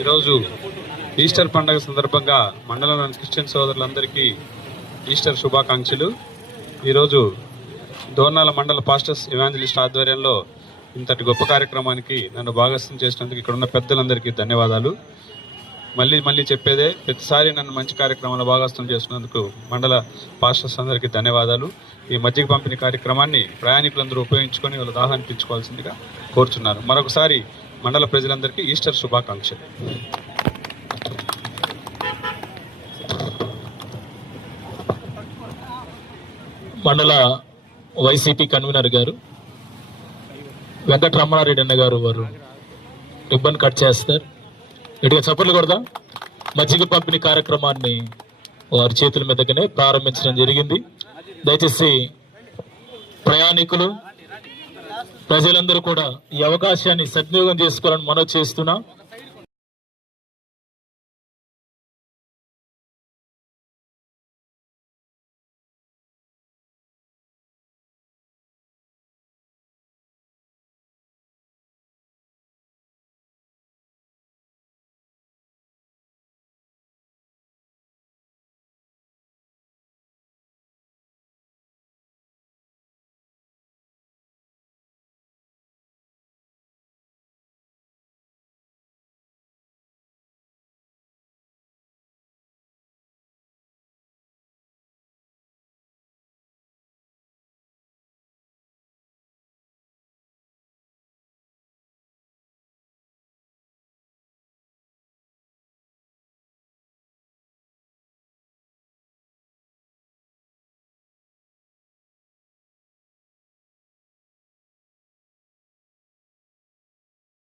ఈరోజు ఈస్టర్ పండుగ సందర్భంగా మండలంలోని క్రిస్టియన్ సోదరులందరికీ ఈస్టర్ శుభాకాంక్షలు. ఈరోజు దోర్నాల మండల పాస్టర్స్ ఎవాంజలిస్ట్ ఆధ్వర్యంలో ఇంతటి గొప్ప కార్యక్రమానికి నన్ను భాగస్వామ్యం చేసినందుకు ఇక్కడ ఉన్న పెద్దలందరికీ ధన్యవాదాలు. మళ్ళీ చెప్పేదే, ప్రతిసారి నన్ను మంచి కార్యక్రమంలో భాగస్వామ్యం చేసినందుకు మండల పాస్టర్స్ అందరికీ ధన్యవాదాలు. ఈ మజ్జిగ పంపిణీ కార్యక్రమాన్ని ప్రయాణికులందరూ ఉపయోగించుకొని వాళ్ళ దాహాన్ని తీర్చుకోవాల్సిందిగా కోరుచున్నారు. మరొకసారి మండల ప్రజలందరికీ ఈస్టర్ శుభాకాంక్షలు. మండల వైసీపీ కన్వీనర్ గారు వెంకటరమణారెడ్డి అన్న గారు వారు రిబ్బన్ కట్ చేస్తారు. ఇటుగా చప్పట్లు కొడదాం. మజ్జిగ పంపిణీ కార్యక్రమాన్ని వారి చేతుల మీదగానే ప్రారంభించడం జరిగింది. దయచేసి ప్రయాణికులు ప్రజలందరూ కూడా ఈ అవకాశాన్ని సద్వినియోగం చేసుకోవాలని మనవి చేస్తున్నాం.